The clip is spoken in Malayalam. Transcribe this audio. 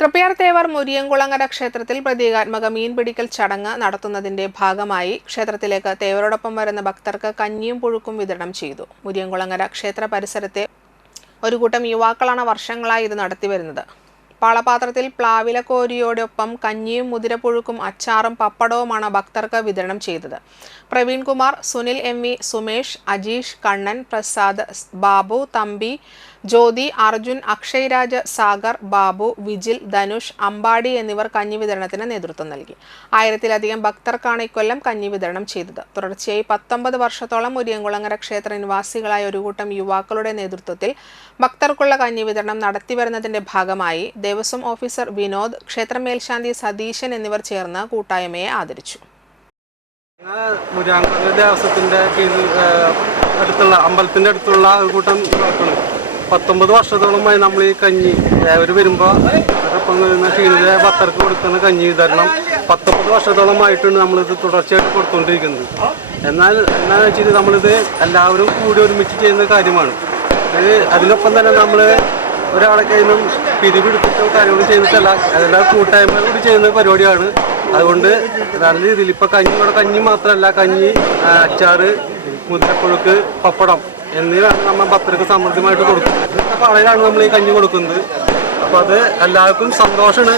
തൃപ്പയാർ തേവർ മുരിയംകുളങ്ങര ക്ഷേത്രത്തിൽ പ്രതീകാത്മക മീൻപിടിക്കൽ ചടങ്ങ് നടത്തുന്നതിന്റെ ഭാഗമായി ക്ഷേത്രത്തിലേക്ക് തേവരോടൊപ്പം വരുന്ന ഭക്തർക്ക് കഞ്ഞിയും പുഴുക്കും വിതരണം ചെയ്തു. മുരിയംകുളങ്ങര ക്ഷേത്ര പരിസരത്തെ ഒരു കൂട്ടം യുവാക്കളാണ് വർഷങ്ങളായി ഇത് നടത്തിവരുന്നത്. പാളപാത്രത്തിൽ പ്ലാവിലക്കോരിയോടൊപ്പം കഞ്ഞിയും മുതിരപ്പുഴുക്കും അച്ചാറും പപ്പടവുമാണ് ഭക്തർക്ക് വിതരണം ചെയ്തത്. പ്രവീൺ കുമാർ, സുനിൽ എം വി, സുമേഷ്, അജീഷ്, കണ്ണൻ, പ്രസാദ്, ബാബു, തമ്പി, ജ്യോതി, അർജുൻ, അക്ഷയ് രാജ്, സാഗർ, ബാബു, വിജിൽ, ധനുഷ്, അമ്പാടി എന്നിവർ കഞ്ഞി വിതരണത്തിന് നേതൃത്വം നൽകി. 1000-ലധികം ഭക്തർക്കാണ് ഇക്കൊല്ലം കഞ്ഞി വിതരണം ചെയ്തത്. തുടർച്ചയായി 19 വർഷത്തോളം മുരിയംകുളങ്ങര ക്ഷേത്ര നിവാസികളായ ഒരു കൂട്ടം യുവാക്കളുടെ നേതൃത്വത്തിൽ ഭക്തർക്കുള്ള കഞ്ഞി വിതരണം നടത്തിവരുന്നതിന്റെ ഭാഗമായി ദേവസ്വം ഓഫീസർ വിനോദ്, ക്ഷേത്ര മേൽശാന്തി സതീശൻ എന്നിവർ ചേർന്ന് കൂട്ടായ്മയെ ആദരിച്ചു. മുരിയാംകുളങ്ങര ദേവസ്വത്തിന്റെ അടുത്തുള്ള അമ്പലത്തിന്റെ അടുത്തുള്ള ഒരു കൂട്ടം 19 വർഷത്തോളമായി നമ്മൾ ഈ കഞ്ഞി അവർ വരുമ്പോൾ അതോടൊപ്പം ക്ഷീണിത ഭക്തർക്ക് കൊടുക്കുന്ന കഞ്ഞി വിതരണം 19 വർഷത്തോളമായിട്ടാണ് നമ്മളിത് തുടർച്ചയായിട്ട് കൊടുത്തുകൊണ്ടിരിക്കുന്നത്. എന്താണെന്ന് വെച്ചാൽ നമ്മളിത് എല്ലാവരും കൂടി ഒരുമിച്ച് ചെയ്യുന്ന കാര്യമാണ്. അതിനൊപ്പം തന്നെ നമ്മൾ ഒരാളെ കയ്യിൽ നിന്നും പിരിവെടുത്തിട്ടോ കാര്യങ്ങൾ ചെയ്തിട്ടല്ല, അതെല്ലാം കൂട്ടായ്മ കൂടി ചെയ്യുന്ന പരിപാടിയാണ്. അതുകൊണ്ട് നല്ല രീതിയിൽ ഇപ്പോൾ കഞ്ഞി മാത്രമല്ല, കഞ്ഞി, അച്ചാറ്, മുതിരപ്പുഴുക്ക്, പപ്പടം എന്നിവയാണ് നമ്മൾ ഭക്തർക്ക് സമൃദ്ധമായിട്ട് കൊടുക്കുന്നത്. പാളയിലാണ് നമ്മൾ ഈ കഞ്ഞി കൊടുക്കുന്നത്. അപ്പോൾ അത് എല്ലാവർക്കും സന്തോഷമാണ്.